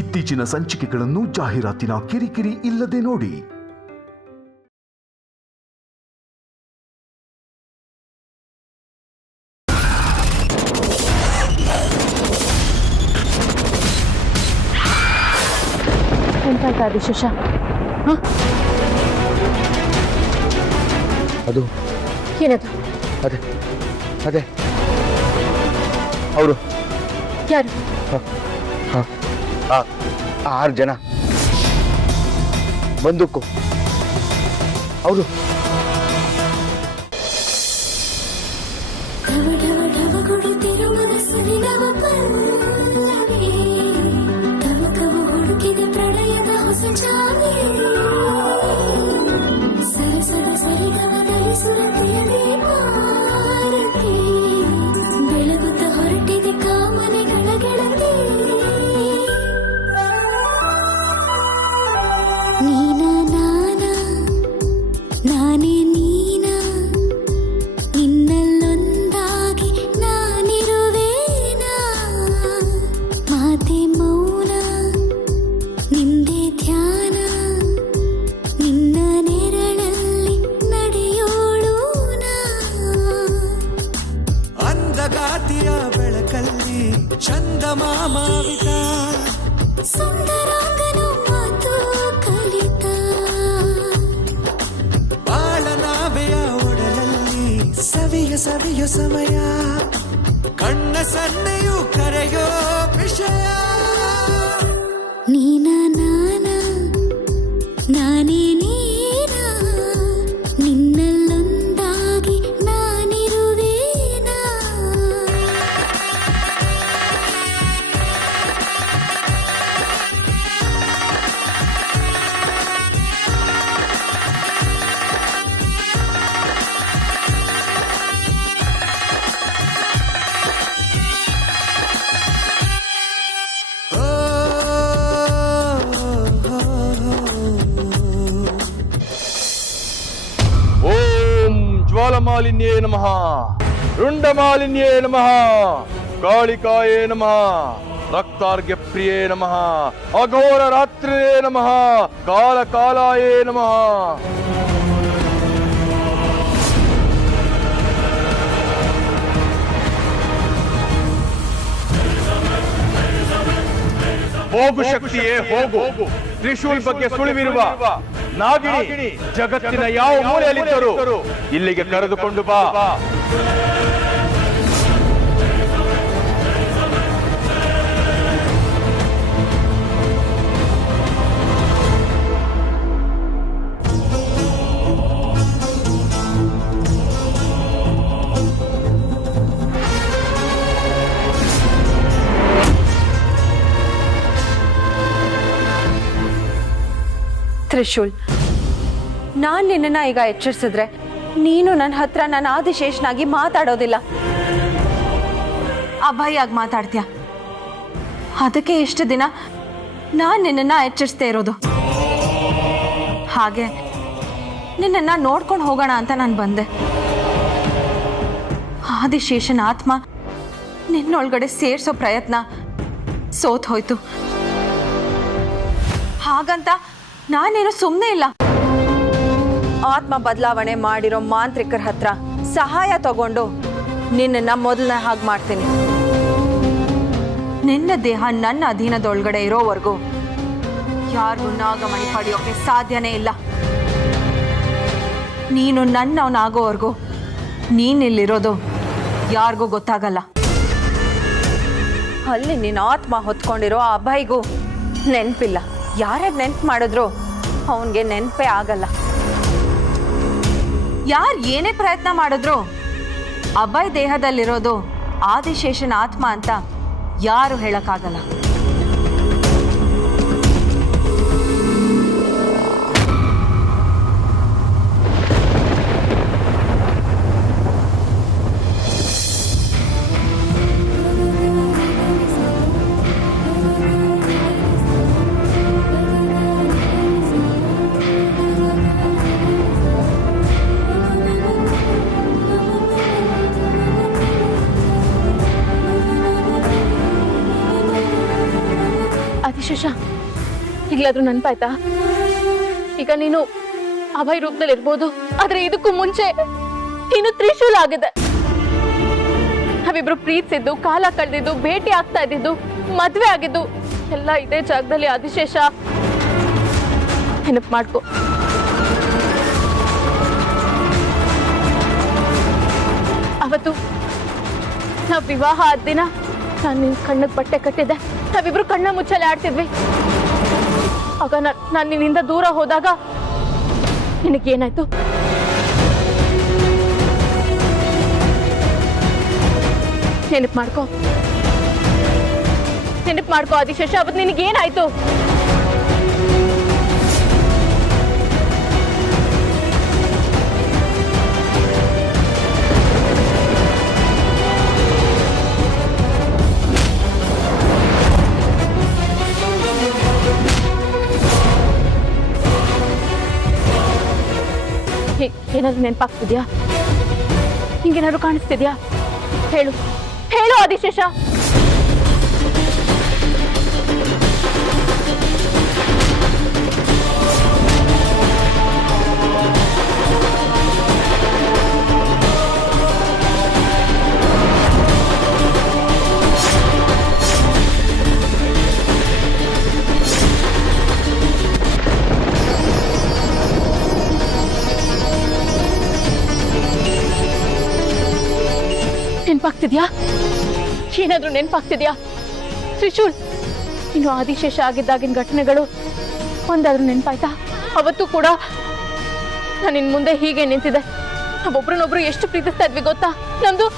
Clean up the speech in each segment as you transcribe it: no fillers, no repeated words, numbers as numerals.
ಇತ್ತೀಚಿನ ಸಂಚಿಕೆಗಳನ್ನು ಜಾಹೀರಾತಿನ ಕಿರಿಕಿರಿ ಇಲ್ಲದೆ ನೋಡಿ. ಎಂತಾಯ್ತಾ ವಿಶೇಷ? ಅದು ಏನದು? ಅದೇ ಅದೇ ಅವರು ಯಾರು? 6 ಜನ ಬಂದೂಕು ಅವರು. ಸವಿಯ ಸಮಯ ಕಣ್ಣ ಸನ್ನೆಯು ಕರೆಯೋ ವಿಷಯ ನೀನ ನಾನ ನಾನೇ ನೀನ ನಿನ್ನಲ್ಲೊಂದಾಗಿ ನಾನಿರುವೇನಾ. ज्वालमालिन्ये नमः, रुंडमालिन्ये नमः, कालिकाये नमः, रक्तार्घ्यप्रिये नमः, अघोर रात्रिये नमः, कालकालाये नमः. ಹೋಗು ಶಕ್ತಿಯೇ ಹೋಗು. ತ್ರಿಶೂಲ್ ಬಗ್ಗೆ ಸುಳಿವಿರುವ ನಾಗಿಣಿ ಜಗತ್ತಿನ ಯಾವ ಮೂಲೆಯಲ್ಲಿದ್ದರೂ ಇಲ್ಲಿಗೆ ಕರೆದುಕೊಂಡು ಬಾ. ತ್ರಿಶೂಲ್, ನಾನು ನಿನ್ನನ್ನು ಈಗ ಎಚ್ಚರಿಸಿದ್ರೆ ನೀನು ನನ್ನ ಹತ್ರ ನನ್ನ ಆದಿಶೇಷನಾಗಿ ಮಾತಾಡೋದಿಲ್ಲ, ಅಭಯಾಗಿ ಮಾತಾಡ್ತೀಯ. ಅದಕ್ಕೆ ಇಷ್ಟು ದಿನ ನಾನು ನಿನ್ನನ್ನು ಎಚ್ಚರಿಸ್ತಾ ಇರೋದು. ಹಾಗೆ ನಿನ್ನನ್ನು ನೋಡ್ಕೊಂಡು ಹೋಗೋಣ ಅಂತ ನಾನು ಬಂದೆ. ಆದಿಶೇಷನ ಆತ್ಮ ನಿನ್ನೊಳಗಡೆ ಸೇರಿಸೋ ಪ್ರಯತ್ನ ಸೋತ್ ಹೋಯ್ತು. ಹಾಗಂತ ನಾನೇನು ಸುಮ್ಮನೆ ಇಲ್ಲ. ಆತ್ಮ ಬದಲಾವಣೆ ಮಾಡಿರೋ ಮಾಂತ್ರಿಕರ ಹತ್ರ ಸಹಾಯ ತಗೊಂಡು ನಿನ್ನನ್ನು ಮೊದಲನೇ ಹಾಗೆ ಮಾಡ್ತೀನಿ. ನಿನ್ನ ದೇಹ ನನ್ನ ಅಧೀನದೊಳಗಡೆ ಇರೋವರೆಗೂ ಯಾರಿಗೂ ನಾಗಮಣಿ ಪಡೆಯೋಕೆ ಸಾಧ್ಯನೇ ಇಲ್ಲ. ನೀನು ನನ್ನವನಾಗೋವರೆಗೂ ನೀನಿಲ್ಲಿರೋದು ಯಾರಿಗೂ ಗೊತ್ತಾಗಲ್ಲ. ಅಲ್ಲಿ ನಿನ್ನ ಆತ್ಮ ಹೊತ್ಕೊಂಡಿರೋ ಆ ಅಭಯ್ಗೂ ನೆನಪಿಲ್ಲ. ಯಾರ್ಯಾರು ನೆನ್ಪು ಮಾಡಿದ್ರು ಅವನಿಗೆ ನೆನಪೇ ಆಗಲ್ಲ. ಯಾರು ಏನೇ ಪ್ರಯತ್ನ ಮಾಡಿದ್ರು ಅಭಯ್ ದೇಹದಲ್ಲಿರೋದು ಆದಿಶೇಷನ ಆತ್ಮ ಅಂತ ಯಾರು ಹೇಳಕ್ಕಾಗಲ್ಲ. ಆದಿಶೇಷ ಈಗಲಾದ್ರೂ ನೆನಪಾಯ್ತಾ? ಈಗ ನೀನು ಅಭಯ್ ರೂಪದಲ್ಲಿ ಇರ್ಬೋದು, ಆದ್ರೆ ಇದಕ್ಕೂ ಮುಂಚೆ ನೀನು ತ್ರಿಶೂಲ ಆಗಿದೆ. ನಾವಿಬ್ರು ಪ್ರೀತಿಸಿದ್ದು, ಕಾಲ ಕಳೆದಿದ್ದು, ಭೇಟಿ ಆಗ್ತಾ ಇದ್ದಿದ್ದು, ಮದ್ವೆ ಆಗಿದ್ದು ಎಲ್ಲ ಇದೇ ಜಾಗದಲ್ಲಿ. ಆದಿಶೇಷ ನೆನಪು ಮಾಡ್ಕೊ. ಅವತ್ತು ನಾವ್ ವಿವಾಹ ಆದ ದಿನ ನಾನು ನಿನ್ ಕಣ್ಣಿಗೆ ಬಟ್ಟೆ ಕಟ್ಟಿದ್ದೆ. ನಾವಿಬ್ರು ಕಣ್ಣ ಮುಚ್ಚಲೆ ಆಡ್ತಿದ್ವಿ. ಆಗ ನಾನು ನಿನ್ನಿಂದ ದೂರ ಹೋದಾಗ ನಿನಗೇನಾಯ್ತು? ನೆನಪು ಮಾಡ್ಕೋ ಆದಿಶೇಷ, ಅವತ್ತು ನಿನಗೇನಾಯ್ತು? ಏನಾದ್ರು ನೆನಪಾಗ್ತಿದ್ಯಾ? ಹಿಂಗೇನಾದ್ರು ಕಾಣಿಸ್ತಿದ್ಯಾ? ಹೇಳು ಆದಿಶೇಷ. ನೆನಪಾಗ್ತಿದ್ಯಾ? ಏನಾದ್ರೂ ನೆನಪಾಗ್ತಿದ್ಯಾ? ತ್ರಿಶೂಲ್, ಇನ್ನು ಆದಿಶೇಷ ಆಗಿದ್ದಾಗಿನ ಘಟನೆಗಳು ಒಂದಾದ್ರೂ ನೆನಪಾಯ್ತಾ? ಅವತ್ತು ಕೂಡ ನಾನು ನಿನ್ ಮುಂದೆ ಹೀಗೆ ನಿಂತಿದ್ದೆ. ನಾವೊಬ್ರನ್ನೊಬ್ರು ಎಷ್ಟು ಪ್ರೀತಿಸ್ತಾ ಇದ್ವಿ ಗೊತ್ತಾ? ನಮ್ದು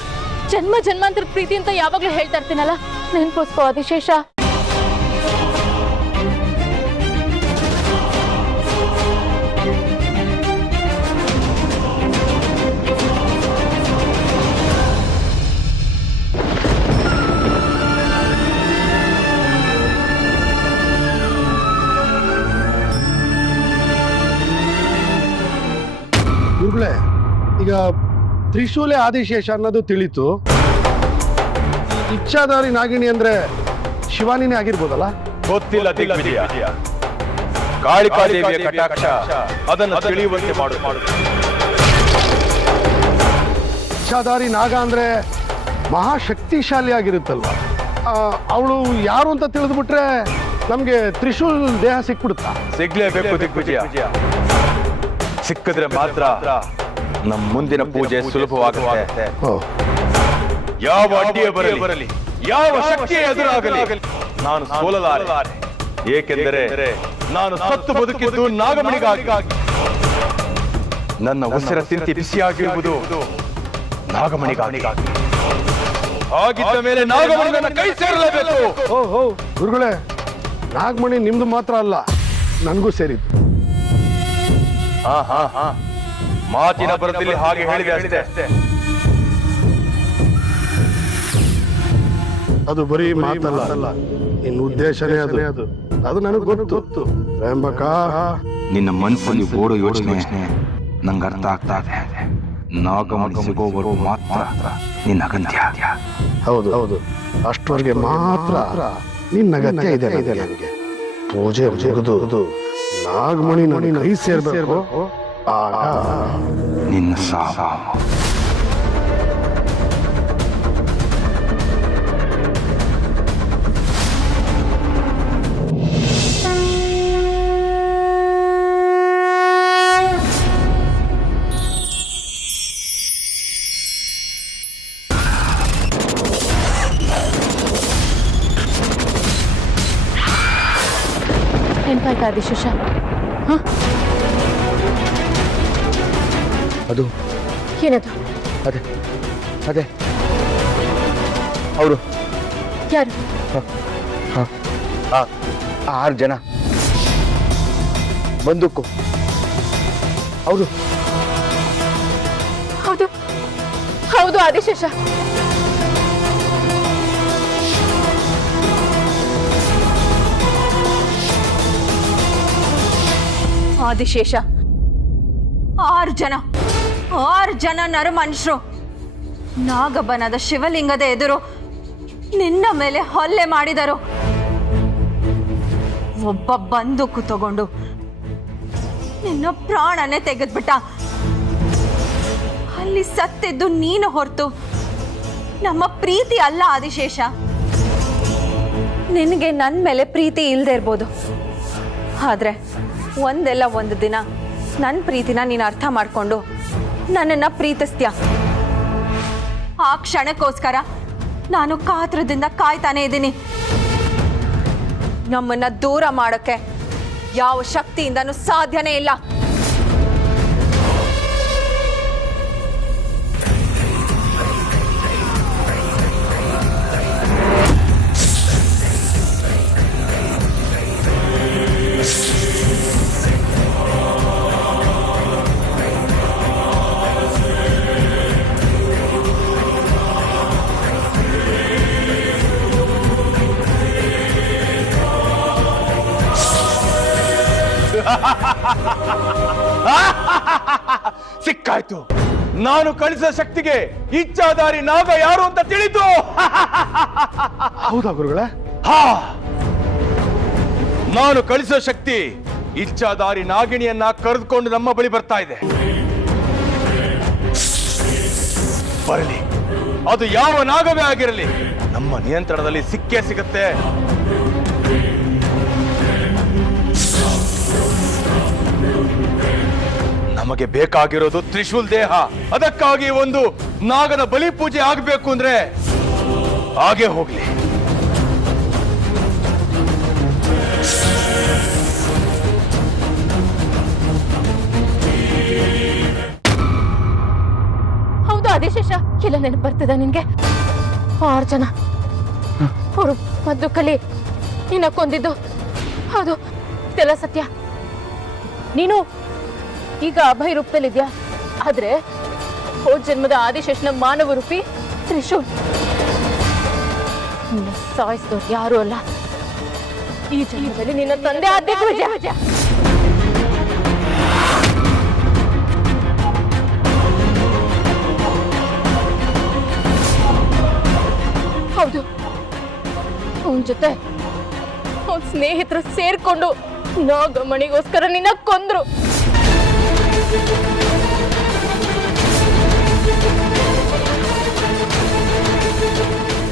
ಜನ್ಮಾಂತರ ಪ್ರೀತಿ ಅಂತ ಯಾವಾಗ್ಲೂ ಹೇಳ್ತಾ ಇರ್ತೀನಲ್ಲ, ನೆನ್ಪೋಸ್ಕೋ ಆದಿಶೇಷ. ಗುರುಗಳೇ, ಈಗ ತ್ರಿಶೂಲೆ ಆದಿಶೇಷ ಅನ್ನೋದು ತಿಳಿತು. ಇಚ್ಛಾಧಾರಿ ನಾಗಿಣಿ ಅಂದ್ರೆ ಶಿವಾನಿನೇ ಆಗಿರ್ಬೋದಲ್ಲ? ಗೊತ್ತಿಲ್ಲ ದಿಗ್ವಿಜಯ. ಕಾಳಿಕಾದೇವಿಯ ಕಟಾಕ್ಷ ಅದನ್ನು ತಿಳಿಯುವಂತೆ ಮಾಡು. ಇಚ್ಛಾಧಾರಿ ನಾಗ ಅಂದ್ರೆ ಮಹಾಶಕ್ತಿಶಾಲಿ ಆಗಿರುತ್ತಲ್ವ? ಅವಳು ಯಾರು ಅಂತ ತಿಳಿದ್ಬಿಟ್ರೆ ನಮ್ಗೆ ತ್ರಿಶೂಲ್ ದೇಹ ಸಿಕ್ಬಿಡುತ್ತಾ? ಸಿಗ್ಲೇಬೇಕು ದಿಗ್ವಿಜಯ. ಸಿಕ್ಕಿದ್ರೆ ಮಾತ್ರ ನಮ್ಮ ಮುಂದಿನ ಪೂಜೆ ಸುಲಭವಾಗುತ್ತೆ. ಯಾವ ಅಡ್ಡಿಯೇ ಬರಲಿ, ಯಾವ ಶಕ್ತಿಯೇ ಎದುರಾಗಲಿ, ನಾನು ಸೋಲಲಾರೆ. ಏಕೆಂದರೆ ನಾನು ಸತ್ತು ಬದುಕಿದ್ದು ನಾಗಮಣಿಗಾಗಿ. ನನ್ನ ಉಸಿರ ತಿಂತಿ ಬಿಸಿಯಾಗಿರುವುದು ನಾಗಮಣಿಗಾಗಿ. ಹಾಗಿದ್ದ ಮೇಲೆ ನಾಗಮಣಿ ನನ್ನ ಕೈ ಸೇರಲೇಬೇಕು. ಗುರುಗಳೇ, ನಾಗಮಣಿ ನಿಮ್ದು ಮಾತ್ರ ಅಲ್ಲ, ನನಗೂ ಸೇರಿದ್ದು. ಮಾತಿನ ಬರದಲ್ಲಿ ಹಾಗೆ ಹೇಳಿದೆ ಅಷ್ಟೇ. ಅದು ಬರೀ ಮಾತಲ್ಲ, ನಿನ್ನ ಉದ್ದೇಶನೇ ಅದು ನನಗೆ ಗೊತ್ತು. ತ್ರ್ಯಂಬಕ, ನಿನ್ನ ಮನಸ್ಸಲ್ಲಿ ಓಡೋ ಯೋಚನೆ ನಂಗೆ ಅರ್ಥ ಆಗ್ತಾ ಇದೆ. ನಾಗಮಣಿ ಸಿಗೋವರೆಗೂ ಮಾತ್ರ ನಿನ್ನ ಅಗತ್ಯ. ಹೌದು, ಅಷ್ಟವರೆಗೆ ಮಾತ್ರ ನಿನ್ನ ಅಗತ್ಯ ಇದೆ ನನಗೆ. ಪೂಜೆ ಮುಗಿದು ನಾಗಮಣಿ ನನಗೆ ಕೈ ಸೇರ್ಬೇಕು. ಆಗ ನಿನ್ನ ಸಾವು. ನೆನಪಾಯ್ತಾ ಆದಿಶೇಷ? ಅದು ಏನದು? ಅದೇ ಅವರು ಯಾರು? 6 ಜನ ಬಂದೂಕು. ಅವರು ಹೌದು ಆದಿಶೇಷ. ಆದಿಶೇಷ, 6 ಜನ ನರಮನುಷ್ಯರು ನಾಗಬನದ ಶಿವಲಿಂಗದ ಎದುರು ನಿನ್ನ ಮೇಲೆ ಹಲ್ಲೆ ಮಾಡಿದರು. ಒಬ್ಬ ಬಂದೂಕು ತಗೊಂಡು ನಿನ್ನ ಪ್ರಾಣನೇ ತೆಗೆದ್ಬಿಟ್ಟ. ಅಲ್ಲಿ ಸತ್ತಿದ್ದು ನೀನು ಹೊರತು ನಮ್ಮ ಪ್ರೀತಿ ಅಲ್ಲ ಆದಿಶೇಷ. ನಿನಗೆ ನನ್ನ ಮೇಲೆ ಪ್ರೀತಿ ಇಲ್ಲದೆ ಇರ್ಬೋದು, ಆದ್ರೆ ಒಂದೆಲ್ಲ ಒಂದು ದಿನ ನನ್ನ ಪ್ರೀತಿನ ನೀನು ಅರ್ಥ ಮಾಡ್ಕೊಂಡು ನನ್ನನ್ನು ಪ್ರೀತಿಸ್ತೀಯ. ಆ ಕ್ಷಣಕ್ಕೋಸ್ಕರ ನಾನು ಕಾತರದಿಂದ ಕಾಯ್ತಾನೆ ಇದ್ದೀನಿ. ನಮ್ಮನ್ನ ದೂರ ಮಾಡೋಕ್ಕೆ ಯಾವ ಶಕ್ತಿಯಿಂದನೂ ಸಾಧ್ಯನೇ ಇಲ್ಲ. ಸಿಕ್ಕಾಯ್ತು. ನಾನು ಕಳಿಸೋ ಶಕ್ತಿಗೆ ಇಚ್ಛಾಧಾರಿ ನಾಗ ಯಾರು ಅಂತ ತಿಳಿತು. ಹೌದಾ ಗುರುಗಳೇ? ಹಾ, ನಾನು ಕಳಿಸೋ ಶಕ್ತಿ ಇಚ್ಛಾಧಾರಿ ನಾಗಿಣಿಯನ್ನ ಕರೆದುಕೊಂಡು ನಮ್ಮ ಬಳಿ ಬರ್ತಾ ಇದೆ. ಬರಲಿ, ಅದು ಯಾವ ನಾಗವೇ ಆಗಿರಲಿ, ನಮ್ಮ ನಿಯಂತ್ರಣದಲ್ಲಿ ಸಿಕ್ಕೇ ಸಿಗುತ್ತೆ. ನಮಗೆ ಬೇಕಾಗಿರೋದು ತ್ರಿಶೂಲ್ ದೇಹ. ಅದಕ್ಕಾಗಿ ಒಂದು ನಾಗನ ಬಲಿ ಪೂಜೆ ಆಗಬೇಕು ಅಂದ್ರೆ ಹಾಗೆ ಹೋಗ್ಲಿ. ಹೌದು ಆದಿಶೇಷ, ಎಲ್ಲ ನೆನಪು ಬರ್ತದ ನಿನ್ಗೆ? 6 ಜನ ಅವರು ಮದ್ದುಕಲ್ಲಿ ನಿನ್ನ ಕೊಂದಿದ್ದು ಹೌದು, ಇದೆಲ್ಲ ಸತ್ಯ. ನೀನು ಈಗ ಅಭಯ ರೂಪದಲ್ಲಿದ್ಯಾ, ಆದ್ರೆ ಹೋದ ಜನ್ಮದ ಆದಿಶೇಷನ ಮಾನವ ರೂಪಿ ತ್ರಿಶೂಲ್. ನಿನ್ನ ಸಾಯಿಸಿದವ್ರು ಯಾರು ಅಲ್ಲ, ಈ ಜನ್ಮದಲ್ಲಿ ನಿನ್ನ ತಂದೆ ಆದಿತ್ಯ. ಹೌದು, ಅವನ ಜೊತೆ ಅವನ ಸ್ನೇಹಿತರು ಸೇರ್ಕೊಂಡು ನಾಗಮಣಿಗೋಸ್ಕರ ನಿನ್ನ ಕೊಂದ್ರು.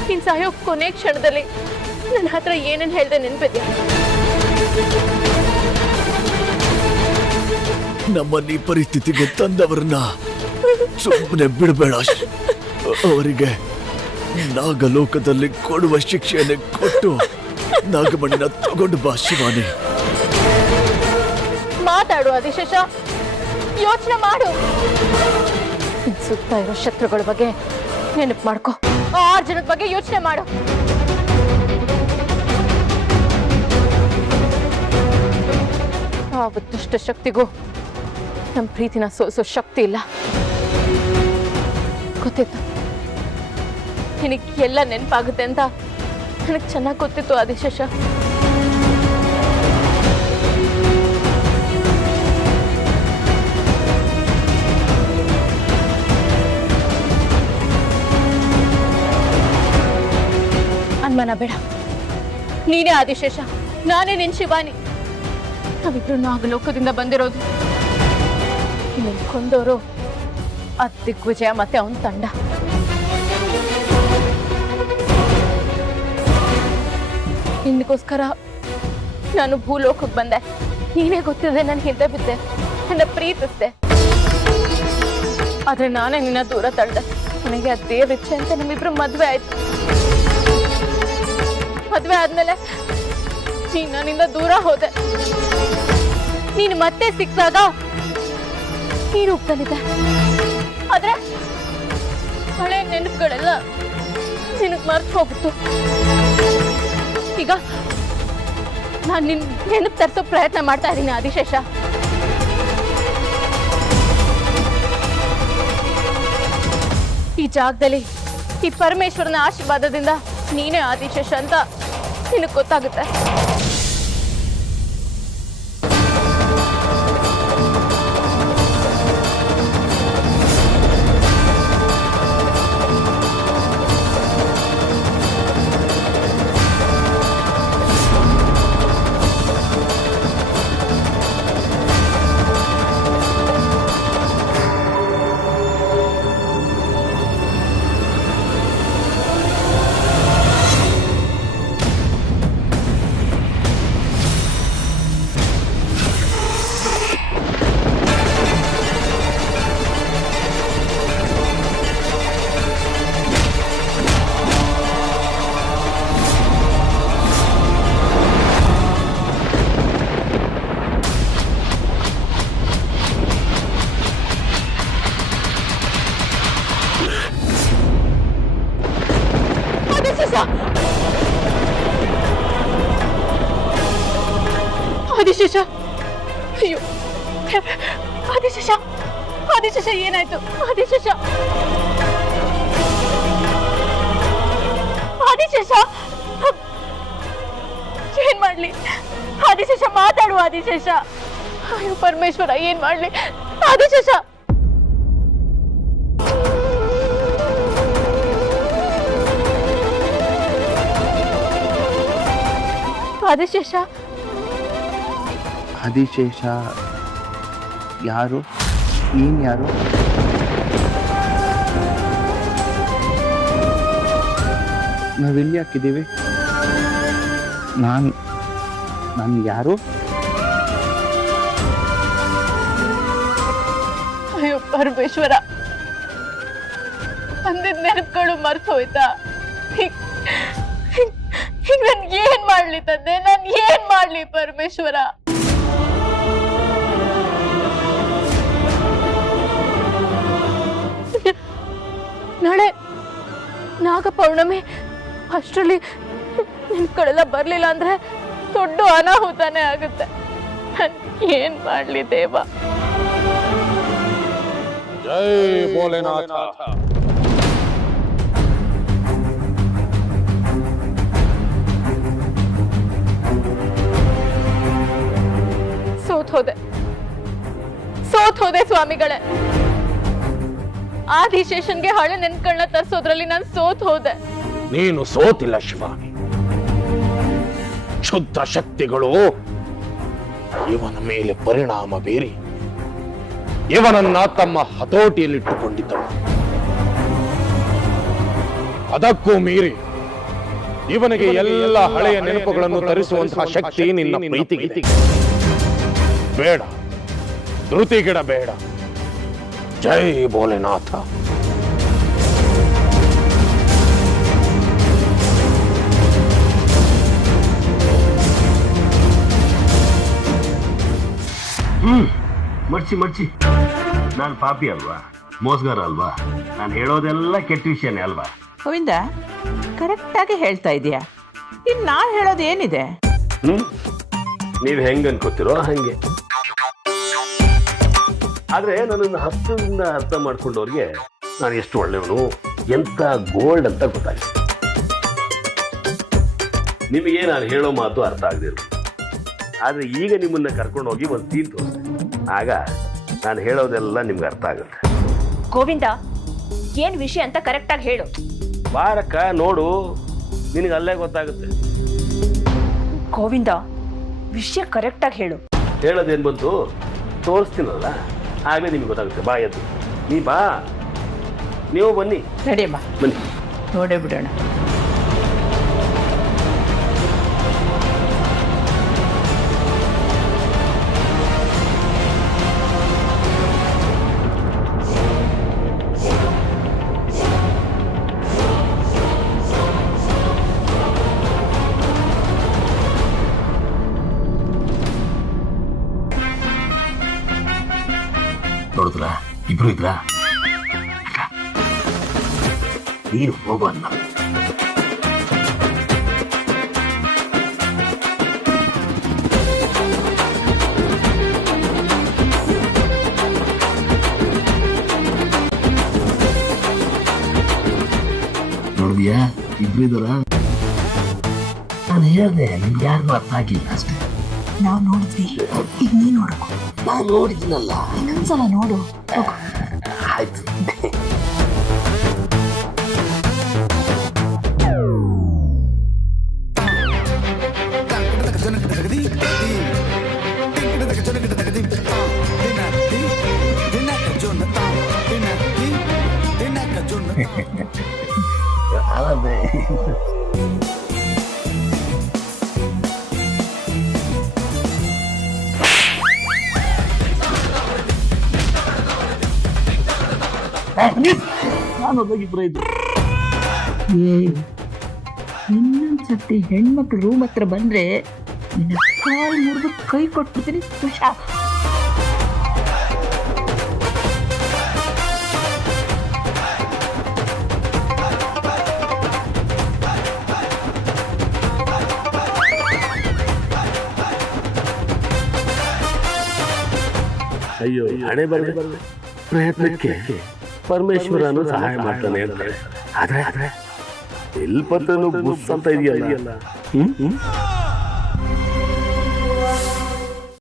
ನಿನ್ ಸಾಯೋ ಕೊನೆ ಕ್ಷಣದಲ್ಲಿ ನನ್ನ ಹತ್ರ ಏನೇನ್ ಹೇಳ್ದೆ ನೆನ್ಪಿದ್ಯಾ? ನಮ್ಮನ್ನ ಈ ಪರಿಸ್ಥಿತಿಗೆ ತಂದವರನ್ನ ಸುಮ್ಮನೆ ಬಿಡಬೇಡ. ಅವರಿಗೆ ನಾಗಲೋಕದಲ್ಲಿ ಕೊಡುವ ಶಿಕ್ಷೆಯನ್ನು ಕೊಟ್ಟು ನಾಗಮಣಿನ ತಗೊಂಡು ಬಾ ಶಿವಾನಿ. ಮಾತಾಡು ಆದಿಶೇಷ, ಯೋಚನೆ ಮಾಡು. ಸುತ್ತ ಇರೋ ಶತ್ರುಗಳ ಬಗ್ಗೆ ನೆನಪು ಮಾಡ್ಕೊ. 6 ಜನದ ಬಗ್ಗೆ ಯೋಚನೆ ಮಾಡು. ಯಾವ ದುಷ್ಟ ಶಕ್ತಿಗೂ ನಮ್ಮ ಪ್ರೀತಿನ ಸೋಸೋ ಶಕ್ತಿ ಇಲ್ಲ. ಗೊತ್ತಿತ್ತು ನಿನಗೆ ಎಲ್ಲ ನೆನಪಾಗುತ್ತೆ ಅಂತ ನನಗೆ ಚೆನ್ನಾಗಿ ಗೊತ್ತಿತ್ತು ಆದಿಶೇಷ. ಅನುಮಾನ ಬೇಡ, ನೀನೇ ಆದಿಶೇಷ, ನಾನೇ ನಿನ್ ಶಿವಾನಿ. ನಾವಿಬ್ರು ನಾಗಲೋಕದಿಂದ ಬಂದಿರೋದು. ನಿನ್ನ ಕೊಂದವರು ಆ ದಿಗ್ವಿಜಯ ಮತ್ತೆ ಅವನ ತಂಡ. ನಿನ್ಗೋಸ್ಕರ ನಾನು ಭೂಲೋಕಕ್ಕೆ ಬಂದೆ. ನೀನೇ ಗೊತ್ತಿದೆ ನನ್ನ ಹಿಂದೆ ಬಿದ್ದೆ, ನನ್ನ ಪ್ರೀತಿಸ್ದೆ. ಆದ್ರೆ ನಾನೇ ನಿನ್ನ ದೂರ ತಳ್ದೆ. ನನಗೆ ಆ ದೇವ್ರ ಇಚ್ಛೆ ಅಂತ ನಮ್ಮಿಬ್ರು ಮದ್ವೆ ಆಯ್ತು. ಮದ್ವೆ ಆದ್ಮೇಲೆ ನೀನ್ ನನ್ನಿಂದ ದೂರ ಹೋದೆ. ನೀನು ಮತ್ತೆ ಸಿಕ್ಕಿದಾಗ ನೀನು ಒಪ್ಕೊಂಡಿದ್ದೆ. ಆದ್ರೆ ಹಳೆ ನೆನಪುಗಳೆಲ್ಲ ನಿನಗ್ ಮರ್ತು ಹೋಗ್ಬಿಟ್ಟು ಈಗ ನಾನು ನಿನ್ ನೆನಪು ತರಿಸೋ ಪ್ರಯತ್ನ ಮಾಡ್ತಾ ಇದ್ದೀನಿ ಆದಿಶೇಷ. ಈ ಜಾಗದಲ್ಲಿ ಈ ಪರಮೇಶ್ವರನ ಆಶೀರ್ವಾದದಿಂದ ನೀನೇ ಆದಿಶೇಷ ಅಂತ ನಿನಗೆ ಗೊತ್ತಾಗುತ್ತೆ. ಆದಿಶೇಷ, ಅಯ್ಯೋ ಆದಿಶೇಷ, ಆದಿಶೇಷ ಏನಾಯ್ತು? ಆದಿಶೇಷ, ಆದಿಶೇಷ ಏನ್ ಮಾಡ್ಲಿ? ಆದಿಶೇಷ ಮಾತಾಡು ಆದಿಶೇಷ. ಅಯ್ಯೋ ಪರಮೇಶ್ವರ, ಏನ್ ಮಾಡ್ಲಿ? ಆದಿಶೇಷ, ಆದಿಶೇಷ, ಆದಿಶೇಷ ಯಾರು? ನೀನ್ ಯಾರು? ನಾವೆಲ್ಲಿ ಹಾಕಿದ್ದೀವಿ? ನಾನು ಯಾರು? ಅಯ್ಯೋ ಪರಮೇಶ್ವರ, ಅಂದಿದ್ ನೆನಪುಗಳು ಮರ್ತು ಹೋಯ್ತಾ? ಈಗ ನನ್ ಏನ್ ಮಾಡ್ಲಿ ತಂದೆ? ನಾನ್ ಏನ್ ಮಾಡ್ಲಿ ಪರಮೇಶ್ವರ? ನಾಳೆ ನಾಗ ಪೌರ್ಣಮಿ, ಅಷ್ಟರಲ್ಲಿ ನೆನಪುಗಳೆಲ್ಲ ಬರ್ಲಿಲ್ಲ ಅಂದ್ರೆ ದೊಡ್ಡ ಅನಾಹುತಾನೆ ಆಗುತ್ತೆ. ಏನ್ ಮಾಡ್ಲಿ ದೇವ? ಜೈ ಭೋಲೆನಾಥ. ಸೋತ್ ಹೋದೆ ಸ್ವಾಮಿಗಳೇ. ಆದಿಶೇಷನ್ಗೆ ಹಳೆ ನೆನ್ಪುಗಳನ್ನ ತರಿಸೋದ್ರಲ್ಲಿ ನಾನು ಸೋತ್ ಹೋದೆ. ನೀನು ಸೋತಿಲ್ಲ ಶಿವಾನಿ. ಶುದ್ಧ ಶಕ್ತಿಗಳು ಇವನ ಮೇಲೆ ಪರಿಣಾಮ ಬೀರಿ ಇವನನ್ನ ತಮ್ಮ ಹತೋಟಿಯಲ್ಲಿಟ್ಟುಕೊಂಡಿದ್ದವು. ಅದಕ್ಕೂ ಮೀರಿ ಇವನಿಗೆ ಎಲ್ಲ ಹಳೆಯ ನೆನಪುಗಳನ್ನು ತರಿಸುವಂತಹ ಶಕ್ತಿ ನಿನ್ನ ಪ್ರೀತಿಗೆ. ಬೇಡ, ಧೃತಿಗಿಡ ಬೇಡ. ಜೈ ಭೋಲೆನಾಥ. ಮರ್ಚಿ ನಾನು ಪಾಪಿ ಅಲ್ವಾ, ಮೋಸಗಾರ ಅಲ್ವಾ? ನಾನು ಹೇಳೋದೆಲ್ಲ ಕೆಟ್ಟ ವಿಷಯನೇ ಅಲ್ವಾ? ಗೋವಿಂದ, ಕರೆಕ್ಟಾಗಿ ಹೇಳ್ತಾ ಇದೀಯಾ. ಇನ್ನು ನಾನು ಹೇಳೋದು ಏನಿದೆ? ನೀವು ಹೆಂಗೆ ಅನ್ಕೋತಿರೋ ಹಂಗೆ. ಆದ್ರೆ ನನ್ನನ್ನು ಹಸ್ತದಿಂದ ಅರ್ಥ ಮಾಡ್ಕೊಂಡವ್ರಿಗೆ ನಾನು ಎಷ್ಟು ಒಳ್ಳೆಯವನು, ಎಂತ ಗೋಲ್ಡ್ ಅಂತ ಗೊತ್ತಾಗಿದೆ. ನಿಮಗೆ ನಾನು ಹೇಳೋ ಮಾತು ಅರ್ಥ ಆಗದಿರು. ಆದ್ರೆ ಈಗ ನಿಮ್ಮನ್ನ ಕರ್ಕೊಂಡು ಹೋಗಿ ಒಂದು ಸೀನ್ ತೋರಿಸ್ತೀನಿ, ಆಗ ನಾನು ಹೇಳೋದೆಲ್ಲ ನಿಮ್ಗೆ ಅರ್ಥ ಆಗುತ್ತೆ. ಗೋವಿಂದ, ಏನ್ ವಿಷಯ ಅಂತ ಕರೆಕ್ಟಾಗಿ ಹೇಳು. ಬಾರಕ್ಕ, ನೋಡು, ನಿನಗೆ ಅಲ್ಲೇ ಗೊತ್ತಾಗುತ್ತೆ. ಗೋವಿಂದ, ವಿಷಯ ಕರೆಕ್ಟಾಗಿ ಹೇಳು. ಹೇಳೋದೇನು ಬಂತು, ತೋರಿಸ್ತೀನಲ್ಲ, ಆಗಲೇ ನಿಮ್ಗೆ ಗೊತ್ತಾಗುತ್ತೆ. ಬಾ ಎದ್ದು, ನೀ ಬಾ, ನೀವು ಬನ್ನಿ. ನಡಿಯಮ್ಮ, ಬನ್ನಿ, ನೋಡೇ ಬಿಡೋಣ. ನೋಡಿದ್ರ, ಇಬ್ರು ಇದ್ರ. ನೀನು ಹೋಗಲ್ಲ. ನೋಡಿದ್ಯಾ, ಇಬ್ರು ಇದ್ದಾರ. ನಾನು ಹೇಳ್ದೆ, ನಿಮ್ಗೆ ಯಾರಿಗೂ ಅರ್ಥ ಆಗಿಲ್ಲ ಅಷ್ಟೇ. ನಾವು ನೋಡಿದ್ವಿ, ಈಗ ನೀ ನೋಡಕು. ನಾನು ನೋಡಿದ್ದೀನಲ್ಲ, ಇನ್ನೊಂದ್ಸಲ ನೋಡು. ಆಯ್ತು. ಇನ್ನೊಂದ್ಸತಿ ಹೆಣ್ಮಕ್ಳು ರೂಮ್ ಹತ್ರ ಬಂದ್ರೆ ನಿನ್ನ ಕಾಲು ಮುರಿದು ಕೈ ಕೊಟ್ಬಿಡ್ತೀನಿ. ತುಷಾ, ಅಯ್ಯೋ ಹಣೆ ಬರದೆ ಪ್ರಯತ್ನಕ್ಕೆ ಪರಮೇಶ್ವರನು ಸಹಾಯ ಮಾಡ್ತಾನೆ ಅಂತಾರೆ. ಆದ್ರೆ ಬಿಲ್ಪತ್ರನು ಬುಸ್ ಅಂತ ಇದೆಯಲ್ಲ